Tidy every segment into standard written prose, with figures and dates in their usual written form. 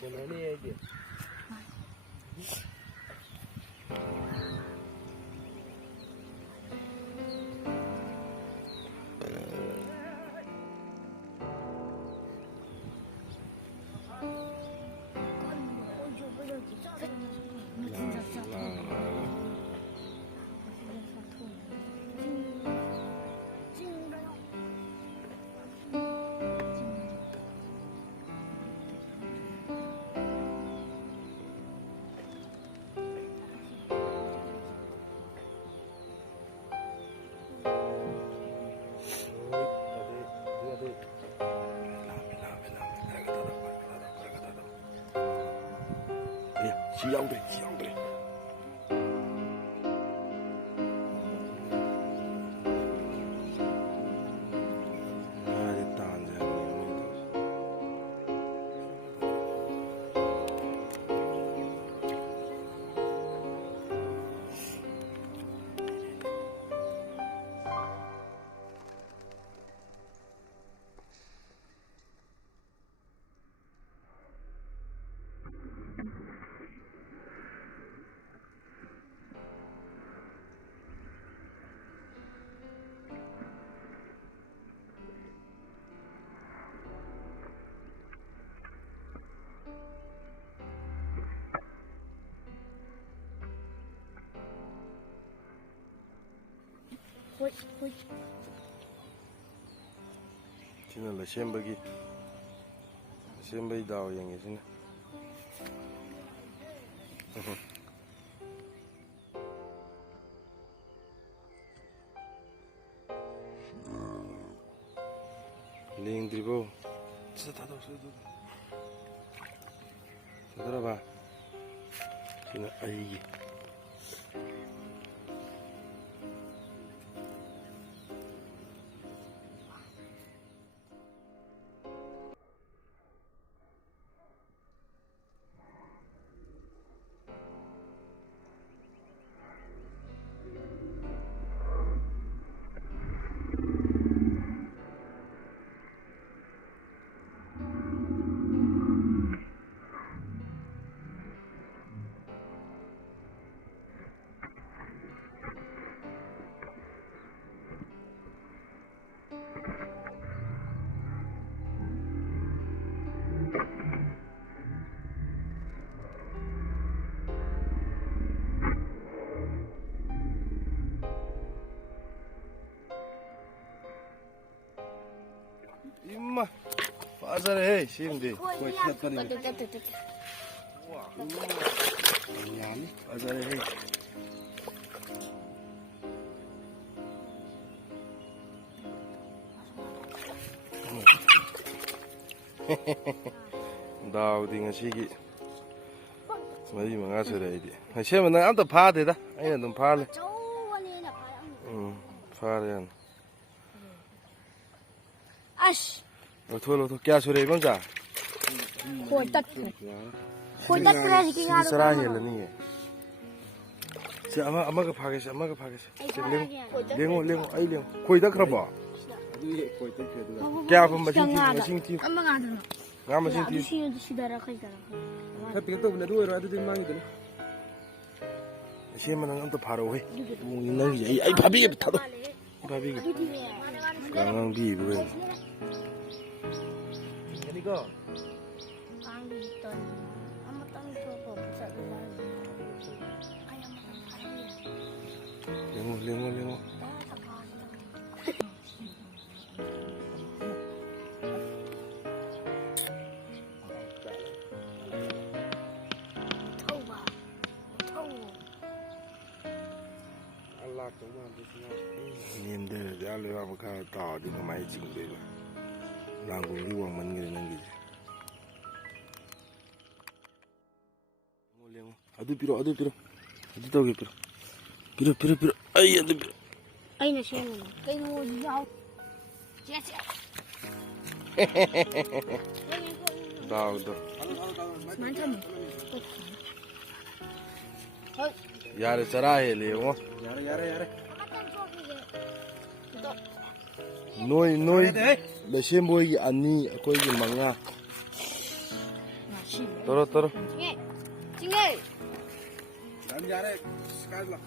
Kenaniydi. 시장들이 아 됐다 이제 지는 레셈버기 다오 양이지네 링드리보 진짜 다 들어봐 지는 아이기 임마 빠져래 시인데 거의 시작거리네 아니 빠져래 나 어디 ngasi기 mari mga suraidi siapa nang antar pha thế đó anh là tụm pha lên pha lên 아씨, thôi kia suraidi bông cha 골 닦으라지 기가 sara hết là nè chị ama cái pha cái lengo ai lengo khôi đất không bỏ kia phần mà xin tiêu 엄마가 안 들어. ngắm mà xin tiêu 시도 시다라 가지다라. Tapi 또 근데 누워라 아주 망이더니. siapa nang antar pha rồi mungkin lagi ai babi cái thado babi cái ngang bi rồi 이거 강이 있더니 엄마 땅 줘서 부사도 말고. 아니 엄마가 lengo nhìn đây là lấy vào một cái tàu đi cái máy chỉnh đây là làm cùng đi quăng mình người năng gì 어디 빌어 어디 저기 빌어 아이 어디 빌어 아이 나 시원해. 아이고 야. 제제. 나오도 많잖아. 야래 짜라해 레오 야래 노이 레셈 보이기 아니 거기 망아 나 시. 떨어. 징해. 징해. 난 잘해. 깔라.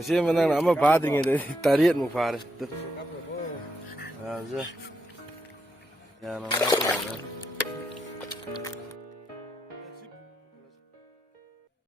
Siapa nang nama badring itu tarian mau faris tu. Aja. Ya nama.